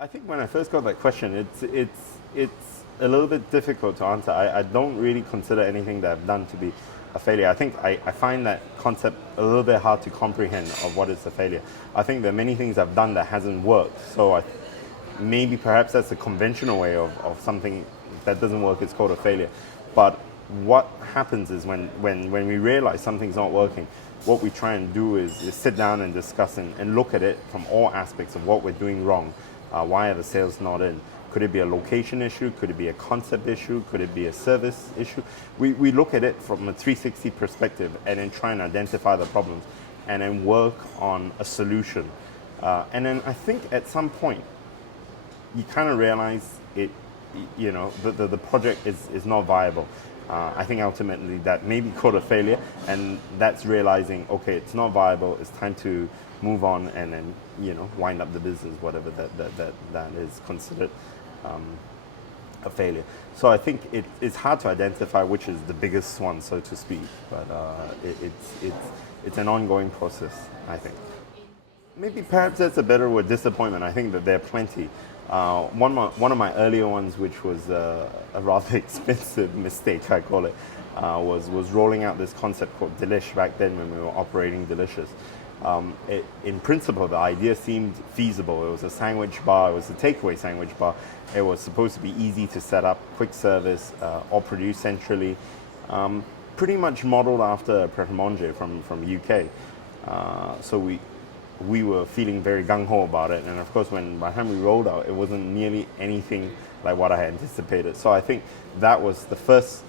I think when I first got that question, it's a little bit difficult to answer. I don't really consider anything that I've done to be a failure. I think I find that concept a little bit hard to comprehend of what is a failure. I think there are many things I've done that hasn't worked. So maybe perhaps that's a conventional way of something that doesn't work. It's called a failure. But what happens is when we realize something's not working, what we try and do is sit down and discuss and look at it from all aspects of what we're doing wrong. Why are the sales not in? Could it be a location issue? Could it be a concept issue? Could it be a service issue? We look at it from a 360 perspective and then try and identify the problems and then work on a solution. And then I think at some point you kind of realize the project is not viable. I think ultimately that may be called a failure, and that's realizing, okay, it's not viable, it's time to move on and then, wind up the business, whatever that is considered a failure. So I think it's hard to identify which is the biggest one, so to speak, but it's an ongoing process, I think. Maybe perhaps that's a better word, disappointment. I think that there are plenty. One of my earlier ones, which was a rather expensive mistake, I call it, was rolling out this concept called Delish back then when we were operating Delicious. In principle, the idea seemed feasible. It was a sandwich bar, it was a takeaway sandwich bar. It was supposed to be easy to set up, quick service, all produced centrally, pretty much modeled after Pret a Manger from UK. So we were feeling very gung-ho about it, and of course by the time we rolled out, it wasn't nearly anything like what I had anticipated. So I think that was the first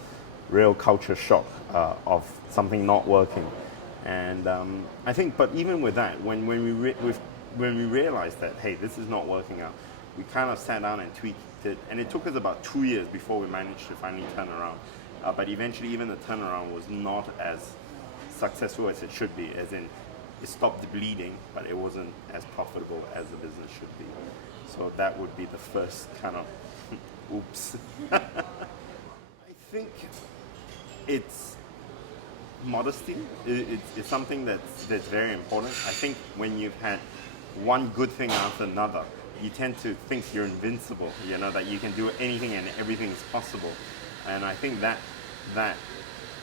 real culture shock of something not working. And I think, but even with that, when we realized that, hey, this is not working out, we kind of sat down and tweaked it, and it took us about 2 years before we managed to finally turn around. But eventually, even the turnaround was not as successful as it should be, as in it stopped bleeding, but it wasn't as profitable as the business should be. So that would be the first kind of oops. I think it's modesty. It's something that's very important. I think when you've had one good thing after another, you tend to think you're invincible, that you can do anything and everything is possible. And I think that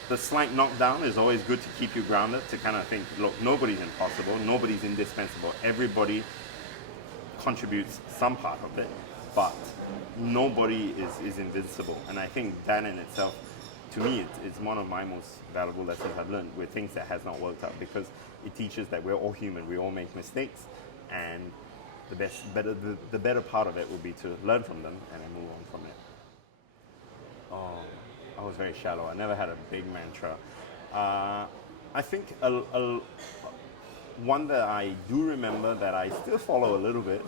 the slight knockdown is always good to keep you grounded, to kind of think, look, nobody's impossible, nobody's indispensable, everybody contributes some part of it, but nobody is invincible. And I think that in itself, to me, it's one of my most valuable lessons I've learned with things that has not worked out, because it teaches that we're all human, we all make mistakes, and the better part of it would be to learn from them and then move on from it. Oh, I was very shallow. I never had a big mantra. I think one that I do remember that I still follow a little bit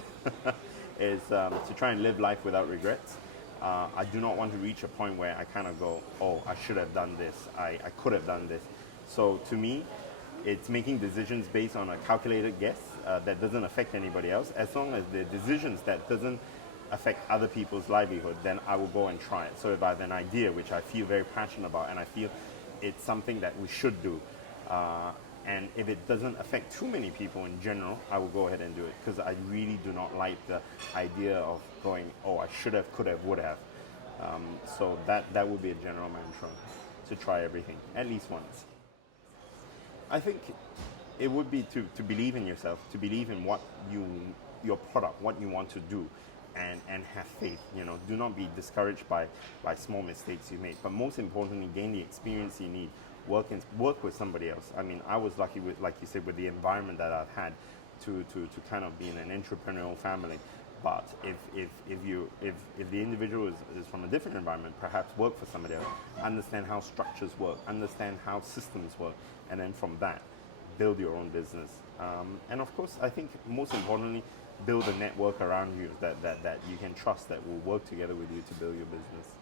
is to try and live life without regrets. I do not want to reach a point where I kind of go, oh, I should have done this, I could have done this. So to me, it's making decisions based on a calculated guess that doesn't affect anybody else. As long as the decisions that doesn't affect other people's livelihood, then I will go and try it. So if I have an idea which I feel very passionate about and I feel it's something that we should do, and if it doesn't affect too many people in general, I will go ahead and do it, because I really do not like the idea of going, oh, I should have, could have, would have. So that would be a general mantra, to try everything, at least once. I think it would be to believe in yourself, to believe in your product, what you want to do, and have faith. Do not be discouraged by small mistakes you make, but most importantly, gain the experience you need. Work with somebody else. I mean, I was lucky with, like you said, with the environment that I've had to kind of be in an entrepreneurial family. But if the individual is from a different environment, perhaps work for somebody else, understand how structures work, understand how systems work, and then from that, build your own business. And of course, I think most importantly, build a network around you that you can trust, that will work together with you to build your business.